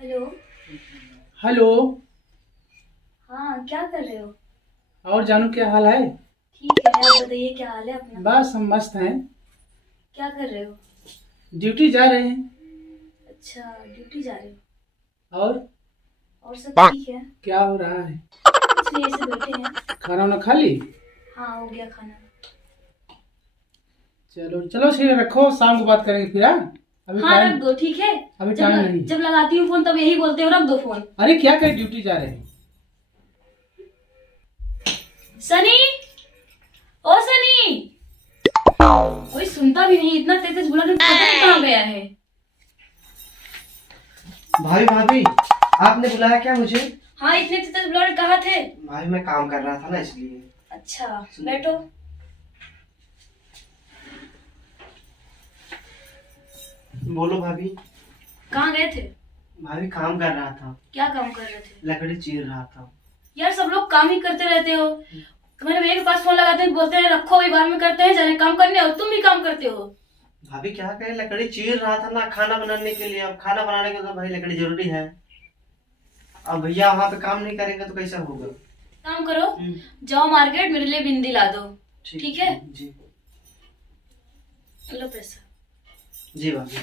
Hello. Hello. हाँ, क्या कर रहे हो? और जानू क्या हाल है? ठीक है, आप बताइए क्या हाल है अपना? बस हम मस्त हैं। क्या कर रहे हो? ड्यूटी जा रहे हैं। अच्छा, ड्यूटी जा रहे हो। और और सब ठीक है? क्या हो रहा है? कुछ नहीं, ऐसे बैठे हैं। खाना वाना खा ली? हाँ, हो गया खाना। चलो चलो ठीक है, रखो, शाम को बात करेंगे फिर। हाँ, अभी हाँ, टाइम रख दो, ठीक है। अभी टाइम नहीं। जब लगाती हूँ फोन तब यही बोलते हो, रख दो फोन। अरे क्या करे, ड्यूटी जा रहे हैं। सनी, ओ सनी। कोई सुनता भी नहीं, इतना तेज तेज बुला के पता नहीं कहाँ गया है। भाभी भाभी, आपने बुलाया क्या मुझे? हाँ, इतने तेज तेज बुला के कहाँ थे? भाभी मैं काम कर रहा था ना इसलिए। अच्छा, बैठो। बोलो भाभी। कहाँ गए थे? भाभी काम कर रहा था। क्या काम कर रहे थे? लकड़ी चीर रहा था। यार, सब लोग काम ही करते रहते हो। तुम्हारे भैया के पास फोन लगाते हैं, बोलते हैं रखो, अभी बाद में करते हैं, जाने काम करने, और तुम भी काम करते हो। भाभी क्या कहे, लकड़ी चीर रहा था ना खाना बनाने के लिए। अब खाना बनाने के लिए तो भाई लकड़ी जरूरी है। अब भैया वहाँ पे काम नहीं करेंगे तो कैसा होगा? काम करो, जाओ मार्केट, मेरे लिए बिंदी ला दो। ठीक है? जी। लो पैसा। जी भाभी।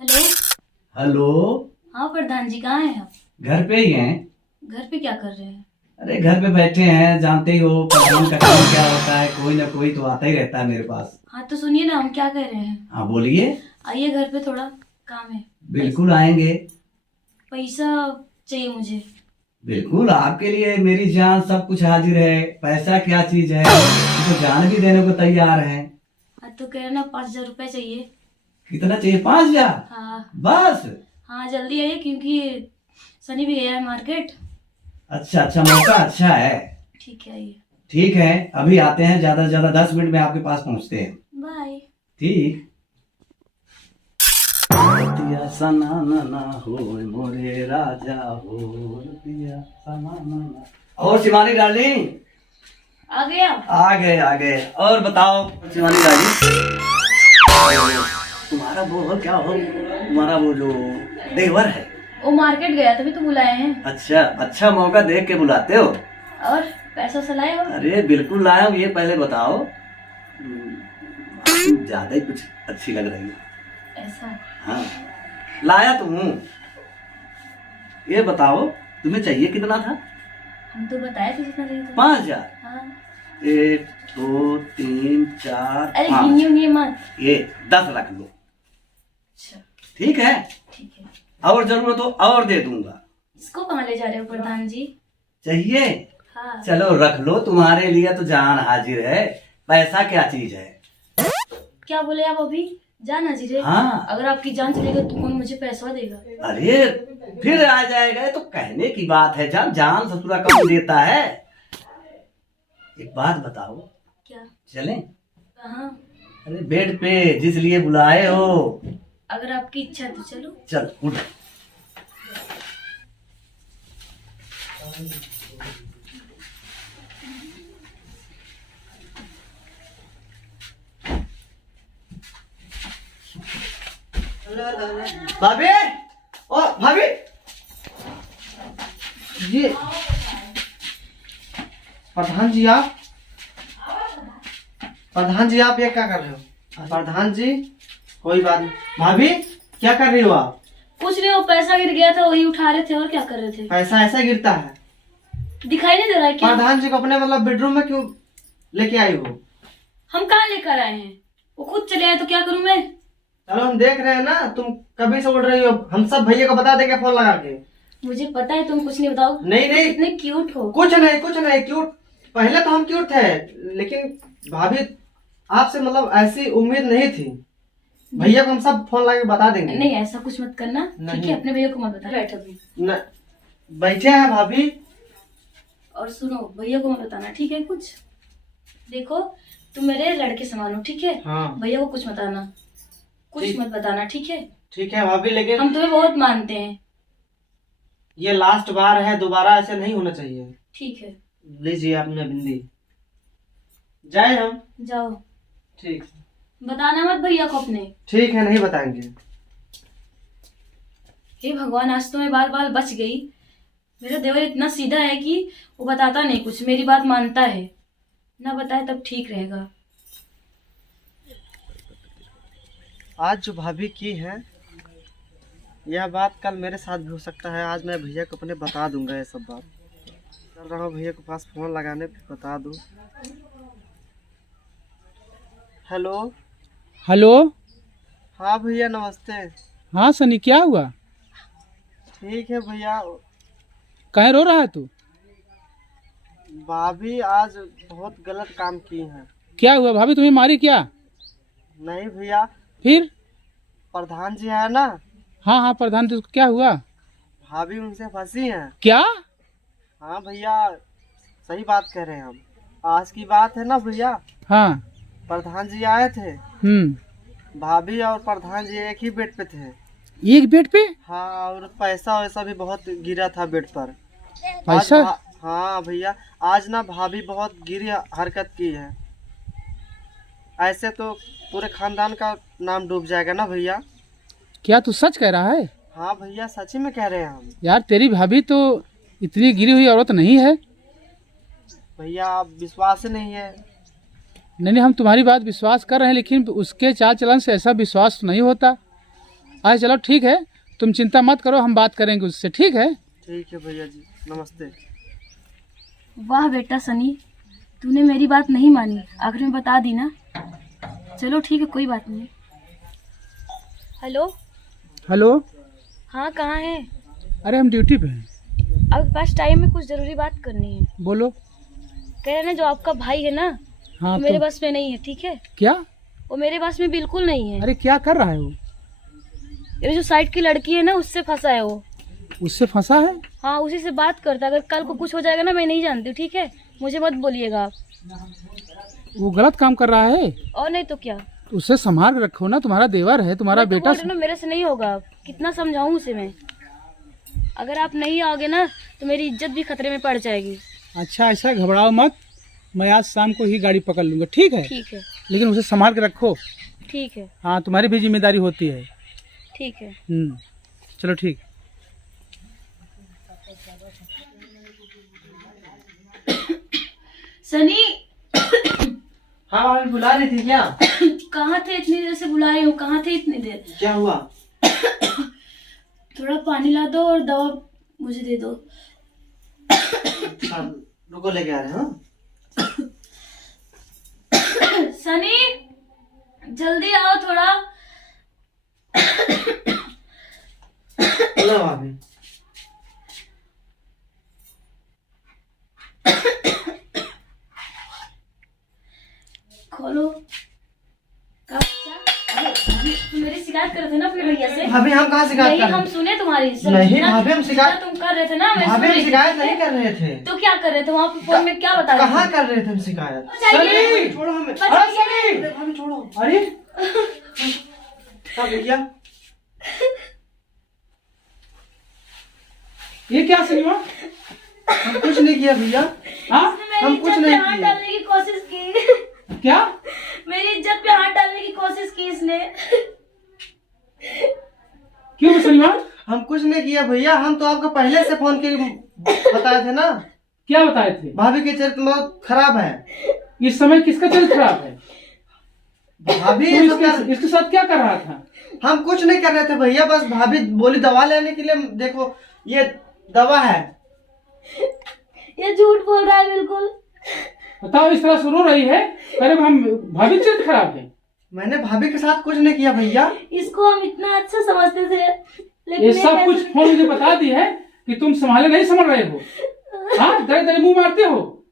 हेलो। हेलो। हाँ प्रधान जी, कहाँ हैं आप? घर पे ही हैं। घर पे क्या कर रहे हैं? अरे घर पे बैठे हैं, जानते ही हो प्रधान का काम क्या होता है, कोई ना कोई तो आता ही रहता है मेरे पास। हाँ तो सुनिए ना, हम क्या कह रहे हैं। हाँ बोलिए। आइए, घर पे थोड़ा काम है। बिल्कुल आएंगे। पैसा चाहिए मुझे। बिल्कुल, आपके लिए मेरी जान, सब कुछ हाजिर है। पैसा क्या चीज है, तो जान भी देने को तैयार है। हाँ तो कह रहे ना, 5,000 रुपये चाहिए। कितना चाहिए? 5,000? हाँ। बस? हाँ जल्दी आइए, क्योंकि सनी भी गया है मार्केट। अच्छा अच्छा, मौका अच्छा है। ठीक है, आइए। ठीक है, अभी आते हैं, ज्यादा से ज्यादा 10 मिनट में आपके पास पहुंचते हैं। बाय। ठीक। दिया सना ना हो मोरे राजा हो, दिया सना ना। और शिवानी डार्लिंग? आ गया। आ गए आ गए। और बताओ शिवानी डार्लिंग, तुम्हारा वो क्या हो, तुम्हारा वो जो देवर है? वो मार्केट गया, तभी तो बुलाए हैं। अच्छा अच्छा, मौका देख के बुलाते हो। और पैसा सलाए हो? अरे बिल्कुल लाया हूँ, ये पहले बताओ। तुम ज्यादा ही कुछ अच्छी लग रही हो। ऐसा? हाँ, लाया तो हूँ। ये बताओ तुम्हें चाहिए कितना था? हम तो बताए थे जितना चाहिए था। 5,000? हाँ। 1 2 3 4 अरे 5। गिनिए उनिए मत। ये 10 रख लो। अच्छा ठीक है, ठीक है। और जरूरत हो और दे दूंगा। इसको कहाँ ले जा रहे हो प्रधान जी? चाहिए? हाँ। चलो रख लो, तुम्हारे लिए तो जान हाजिर है। पैसा क्या चीज है? क्या बोले आप अभी? जान हाजिर है? हाँ। अगर आपकी जान चलेगा तो कौन मुझे पैसा देगा? अरे फिर आ जाएगा, ये तो कहने की बात है। जान जान ससुरा कब देता है। एक बात बताओ, क्या? चलें? कहाँ? अरे बेड पे, जिस लिए बुलाए हो। अगर आपकी इच्छा है तो चलो। चल उठ। भाभी, ओ भाभी, ये प्रधान जी आप, प्रधान जी आप ये क्या कर रहे हो? प्रधान जी कोई बात नहीं। भाभी क्या कर रही हो आप? कुछ नहीं, वो पैसा गिर गया था, वही उठा रहे थे। और क्या कर रहे थे? पैसा ऐसा गिरता है? दिखाई नहीं दे रहा है क्या? प्रधान जी को अपने मतलब बेडरूम में क्यों लेके आई हो? हम कहाँ लेकर आए हैं? वो खुद चले आए तो क्या करूं मैं? चलो हम देख रहे हैं ना, तुम कभी से उड़ रही हो। हम सब भैया को बता देंगे फोन लगा के। मुझे पता है, तुम कुछ नहीं बताओ। नहीं नहीं, इतने क्यूट हो। कुछ नहीं कुछ नहीं, क्यूट पहले तो हम क्यूट थे, लेकिन भाभी आपसे मतलब ऐसी उम्मीद नहीं थी। भैया को हम सब फोन लगा के बता देंगे। नहीं, ऐसा कुछ मत करना, ठीक नहीं। है? अपने भैया को मत बता। बैठो भी। न, बैठे हैं भाभी। और सुनो, भैया को मत बताना, ठीक है? कुछ देखो, तुम मेरे लड़के समान हो, ठीक है? हाँ भैया को कुछ बताना, कुछ ठीक। मत बताना, ठीक है? ठीक है भाभी, लेकिन हम तुम्हें बहुत मानते हैं। ये लास्ट बार है, दोबारा ऐसे नहीं होना चाहिए। ठीक है, लीजिए आपने बिंदी। जाए हम। जाओ। ठीक। बताना मत भैया को अपने। ठीक है, नहीं बताएंगे। हे भगवान, आज तो मैं बार बार बच गई। मेरा देवर इतना सीधा है कि वो बताता नहीं कुछ, मेरी बात मानता है। ना बताए तब ठीक रहेगा। आज जो भाभी की है, यह बात कल मेरे साथ भी हो सकता है। आज मैं भैया को अपने बता दूंगा ये सब बात। चल रहा हूँ भैया के पास फोन लगाने, बता दूं। हेलो। हेलो। हाँ भैया, नमस्ते। हाँ सनी, क्या हुआ? ठीक है भैया। कहीं रो रहा है तू? भाभी आज बहुत गलत काम की है। क्या हुआ? भाभी तुम्हें मारी क्या? नहीं भैया, फिर? प्रधान जी है ना। हाँ हाँ, प्रधान जी, क्या हुआ? भाभी उनसे फंसी हैं। क्या? हाँ भैया, सही बात कह रहे हैं हम। आज की बात है ना भैया। हाँ। प्रधान जी आए थे। भाभी और प्रधान जी एक ही बेड पे थे। एक बेड पे? हाँ, और पैसा वैसा भी बहुत गिरा था बेड पर। पैसा? हाँ भैया, आज ना भाभी बहुत गिरी हरकत की है। ऐसे तो पूरे खानदान का नाम डूब जाएगा ना भैया। क्या तू सच कह रहा है? हाँ भैया, सच ही में कह रहे हैं हम। यार तेरी भाभी तो इतनी गिरी हुई औरत नहीं है। भैया, आप विश्वास ही नहीं है। नहीं, हम तुम्हारी बात विश्वास कर रहे हैं, लेकिन उसके चाल चलन से ऐसा विश्वास तो नहीं होता। आज चलो ठीक है, तुम चिंता मत करो, हम बात करेंगे उससे। ठीक है? ठीक है भैया जी, नमस्ते। वाह बेटा सनी, तूने मेरी बात नहीं मानी, आखिर में बता दी ना। चलो ठीक है, कोई बात नहीं। हेलो। हेलो। हाँ, कहाँ है? अरे हम ड्यूटी पे हैं। आपके पास टाइम में कुछ जरूरी बात करनी है। बोलो। कह रहे ना, जो आपका भाई है ना, हाँ, वो मेरे बस में नहीं है। ठीक है? क्या? वो मेरे बस में बिल्कुल नहीं है। अरे क्या कर रहा है वो? ये जो साइड की लड़की है ना, उससे फंसा है वो। उससे फंसा है? हाँ, उसी से बात करता है। अगर कल को कुछ हो जाएगा ना, मैं नहीं जानती हूँ। ठीक है? मुझे मत बोलिएगा आप। वो गलत काम कर रहा है। और नहीं तो क्या। उसे संभाल के रखो ना, तुम्हारा देवर है, तुम्हारा मैं तो बेटा। बोल रही हूँ ना, मेरे से नहीं होगा। कितना समझाऊं उसे मैं। अगर आप नहीं आओगे ना, तो मेरी इज्जत भी खतरे में पड़ जाएगी। अच्छा, ऐसा घबराओ मत, मैं आज शाम को ही गाड़ी पकड़ लूंगा। ठीक है? ठीक है। लेकिन उसे संभाल के रखो। ठीक है। हाँ, तुम्हारी भी जिम्मेदारी होती है। ठीक है। चलो ठीक। सनी। हाँ भाभी, बुला रही थी क्या? कहाँ थे? इतनी देर से बुला रही हूँ, कहाँ थे इतनी देर? क्या हुआ? थोड़ा पानी ला दो और दवा मुझे दे दो। रुको, लेके आ रहे हैं। हाँ? सनी, जल्दी आओ थोड़ा। लो भाभी। खोलो। तुम मेरी शिकायत कर रहे थे ना अपने भैया से। भाभी, हम कहाँ शिकायत नहीं, कर रहे हम सुने तुम्हारी। नहीं भाभी, हम शिकायत तुम कर रहे थे ना, मैं भाभी, सुन हम रही थी। शिकायत नहीं कर रहे थे। तो क्या कर रहे थे वहाँ पे? फोन में क्या बता रहे थे? कहाँ कर रहे थे हम शिकायत? बताइए। छोड़ो हमें। बताइए। अरे भाभी, छोड़ो। अरे क्या भैया? ये क्या सिनेमा? हम कुछ नहीं किया भैया। हाँ? हम कुछ इज्जत पे नहीं हाथ किए। डालने की कोशिश की। क्या? मेरी इज्जत पे हाथ डालने की कोशिश की इसने। क्यों सिनेमा? हम कुछ नहीं किया भैया, हम तो आपको पहले से फोन के बताए थे ना। क्या बताए थे? भाभी के चरित्र बहुत खराब है। इस समय किसका चरित्र खराब है? भाभी तुम ये सब इसके साथ क्या कर रहा था? हम कुछ नहीं कर रहे थे भैया, बस भाभी बोली दवा लेने के लिए। देखो, ये दवा है। ये झूठ बोल रहा है बिल्कुल। बताओ, इस तरह से रो रही है। अरे हम भाभी चरित्र खराब है। मैंने भाभी के साथ कुछ नहीं किया भैया। इसको हम इतना अच्छा समझते थे, लेकिन ये सब कुछ फोन मुझे बता दी है कि तुम संभाले नहीं समझ रहे हो। हाँ, दरे दरे मुंह मारते हो।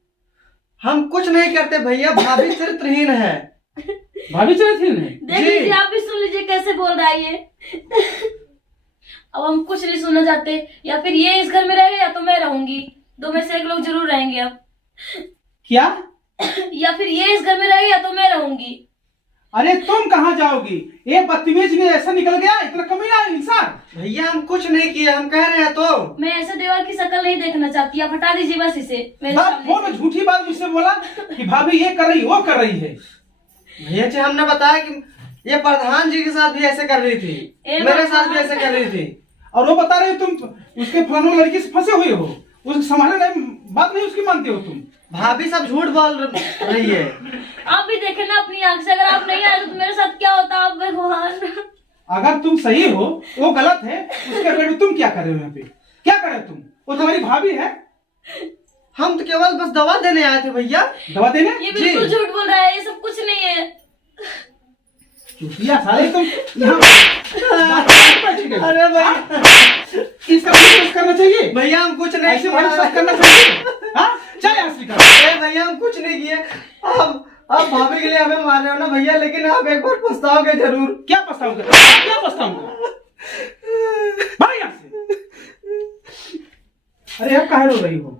हम कुछ नहीं करते भैया, भाभी चरित्रहीन है। भाभी चरित्रहीन है? देख लीजिए, आप भी सुन लीजिए कैसे बोल रहा है ये। अब हम कुछ नहीं सुनना चाहते। या फिर ये इस घर में रहेगा, या तो मैं रहूंगी। दो में से एक लोग जरूर रहेंगे अब। क्या? या फिर ये इस घर में रहेगा, या तो मैं रहूंगी। अरे तुम कहाँ जाओगी? ये बदतमीज में ऐसा निकल गया, इतना कमीना इंसान। भैया, हम कुछ नहीं किए, हम कह रहे हैं तो। मैं ऐसे देवर की शक्ल नहीं देखना चाहती। आप हटा दीजिए बस इसे मेरे बात सामने फोन में झूठी बात मुझसे बोला कि भाभी ये कर रही, वो कर रही है। भैया जी हमने बताया कि ये प्रधान जी के साथ भी ऐसे कर रही थी, मेरे साथ भी ऐसे कर रही थी। और वो बता रहे हो तुम उसके फलाने लड़की से फंसे हुए हो, उसको संभालने नहीं, बात नहीं उसकी मानते हो तुम। भाभी सब झूठ बोल रही है। आप भी देखे ना अपनी आंख से, अगर आप नहीं आए तो मेरे साथ क्या होता आप भगवान। अगर तुम सही हो वो गलत है, उसके बेटे तुम क्या कर रहे हो यहाँ पे? क्या कर रहे हो तुम? वो तुम्हारी भाभी है। हम तो केवल बस दवा देने आए थे भैया। दवा देने? ये बिल्कुल झूठ बोल रहा है, ये सब कुछ नहीं है। चूतिया साले तुम यहाँ अरे भैया इसका विश्वास करना चाहिए भैया, हम कुछ नहीं ऐसे भाई विश्वास करना चाहिए। हाँ चल यहाँ से निकल। अरे भैया हम कुछ नहीं किए। आप भाभी के लिए हमें मार रहे हो ना भैया, लेकिन आप एक बार पछताओगे जरूर। क्या पछताऊंगा? क्या पछताऊंगा? भाग यहाँ से। अरे अब काहे रो रही हो?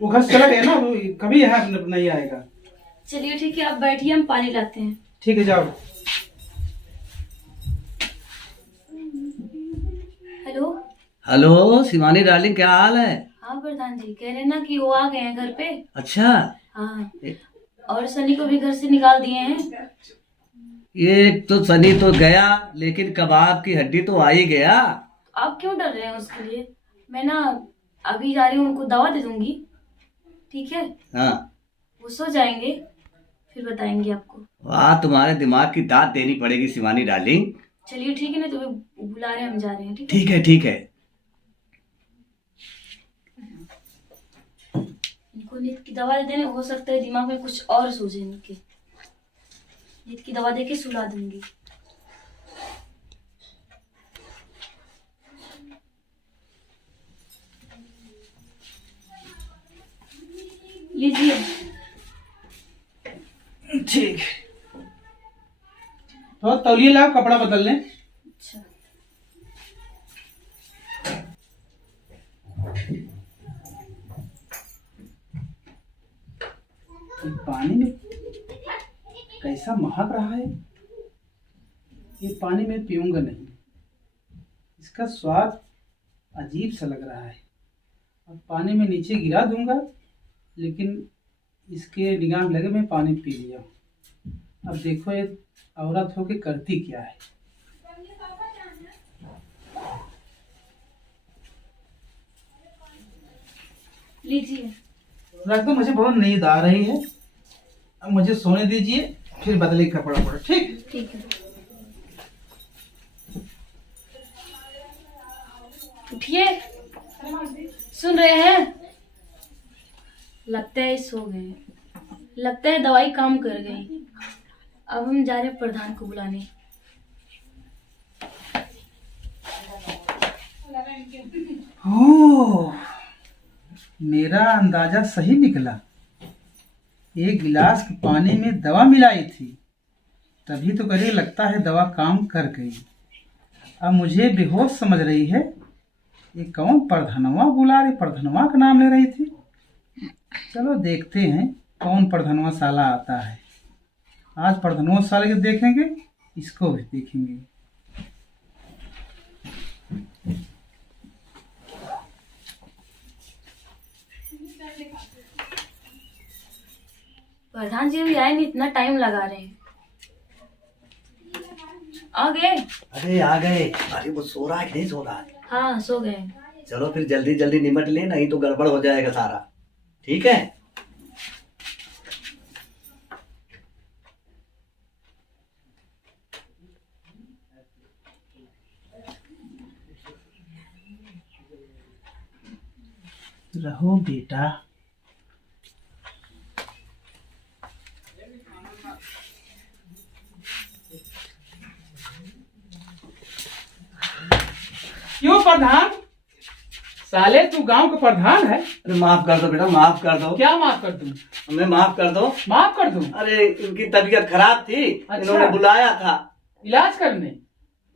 वो घर से चला गया ना, वो कभी यहाँ नहीं आएगा। चलिए ठीक है, आप बैठिए, हम पानी लाते हैं। ठीक है जाओ। हेलो। हेलो शिवानी डार्लिंग, क्या हाल है? हाँ प्रधान जी, कह रहे ना कि वो आ गए हैं घर पे। अच्छा। हाँ, और सनी को भी घर से निकाल दिए हैं। ये तो सनी तो गया, लेकिन कबाब की हड्डी तो आ ही गया। आप क्यों डर रहे हैं उसके लिए? मैं ना अभी जा रही हूँ, उनको दवा दे दूंगी, ठीक है? हाँ, वो सो जाएंगे, फिर बताएंगे आपको। वाह, तुम्हारे दिमाग की दाद देनी पड़ेगी शिवानी डार्लिंग। चलिए ठीक है ना, तो वे बुला रहे हैं, हम जा रहे हैं। ठीक है, ठीक है ठीक है। इनको नींद की दवा दे देने, हो सकता है दिमाग में कुछ और सूझे इनके। नींद की दवा देके सुला दूंगी। लीजिए। ठीक। तो तौलिए लाओ, कपड़ा बदल लें। अच्छा। ये पानी में कैसा महक रहा है। ये पानी में पीऊंगा नहीं, इसका स्वाद अजीब सा लग रहा है। अब पानी में नीचे गिरा दूंगा, लेकिन इसके निगाह में लगे मैं पानी पी लिया। अब देखो ये औरत हो के करती क्या है। लीजिए। रख दो, मुझे बहुत नींद आ रही है। अब मुझे सोने दीजिए, फिर बदले कपड़ा पड़ा। ठीक ठीक है, उठिए। सुन रहे हैं? लगता है सो गए, लगता है दवाई काम कर गई। अब हम जा रहे हैं प्रधान को बुलाने। ओह, मेरा अंदाजा सही निकला। एक गिलास के पानी में दवा मिलाई थी, तभी तो करीब लगता है दवा काम कर गई। अब मुझे बेहोश समझ रही है। ये कौन प्रधनवा बुला रही, प्रधनवा का नाम ले रही थी। चलो देखते हैं कौन प्रधनवा साला आता है। आज प्रधनवा साले को देखेंगे, इसको भी देखेंगे। प्रधान जी अभी आए नहीं, इतना टाइम लगा रहे हैं। आ गए? अरे आ गए। अरे वो सो रहा है कि नहीं सो रहा है? हाँ सो गए। चलो फिर जल्दी जल्दी निमट ले, नहीं तो गड़बड़ हो जाएगा सारा। ठीक है। रहो बेटा। क्यों प्रधान साले, तू गांव का प्रधान है? अरे माफ कर दो बेटा, माफ कर दो। क्या माफ कर दूं? हमें माफ कर दो। माफ कर दूं? अरे इनकी तबीयत खराब थी, अच्छा। इन्होंने बुलाया था। इलाज करने?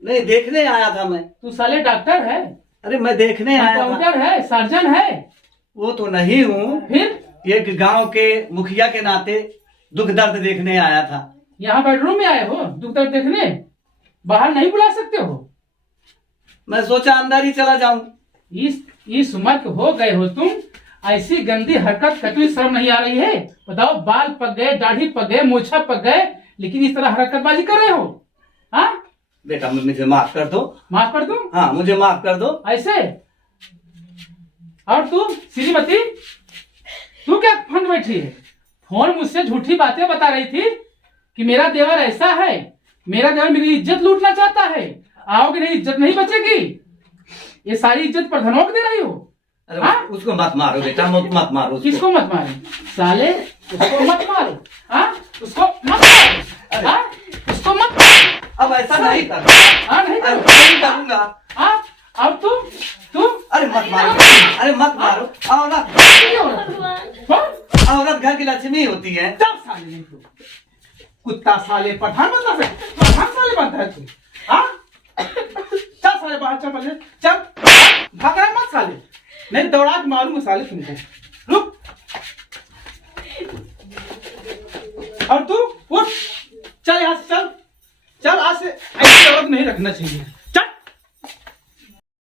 नहीं, देखने आया था मैं। तू साले डॉक्टर है? अरे मैं देखने आया था। डॉक्टर है, सर्जन है? वो तो नहीं हूँ, फिर एक गांव के मुखिया के नाते दुख दर्द देखने आया था। यहाँ बेडरूम में आए हो दुख दर्द देखने? बाहर नहीं बुला सकते हो? मैं सोचा अंदर ही चला जाऊं। इस उम्र के हो गए हो तुम, ऐसी गंदी हरकत कभी शर्म नहीं आ रही है? बताओ, बाल पक गए, दाढ़ी पक गए, मूछा पक गए, लेकिन इस तरह हरकतबाजी कर रहे हो? हाँ बेटा मुझे माफ कर दो। माफ कर दूं? हाँ मुझे माफ कर दो। ऐसे? और तू श्रीमती, तू क्या फंड बैठी है? फोन मुझसे झूठी बातें बता रही थी कि मेरा देवर ऐसा है, मेरा देवर मेरी इज्जत लूटना चाहता है, आओगे नहीं इज्जत नहीं बचेगी, ये सारी इज्जत प्रधानों को दे रही हो। अरे हाँ? उसको मत मारो बेटा, मत मारो उसको। किसको मत मारो साले? उसको मत मारो। हाँ उसको मत मारो। हाँ उसको मत मारो। अब ऐसा नहीं कर। हाँ नहीं अरे करूँगा। नहीं करूंगा। हाँ अब तू अरे मत मारो, अरे मत मारो। औरत घर की लक्ष्मी होती है। चल साले, नहीं तू कुत्ता साले, पठान बनता है, पठान साले बनता है तू। हाँ चल साले बाहर, चल पहले चल, भाग रहा है मत साले, नहीं दौड़ा के मारूंगा साले तुमको। रुक। और तू उठ, चल यहाँ से, चल चल, आज से ऐसी औरत नहीं रखना चाहिए।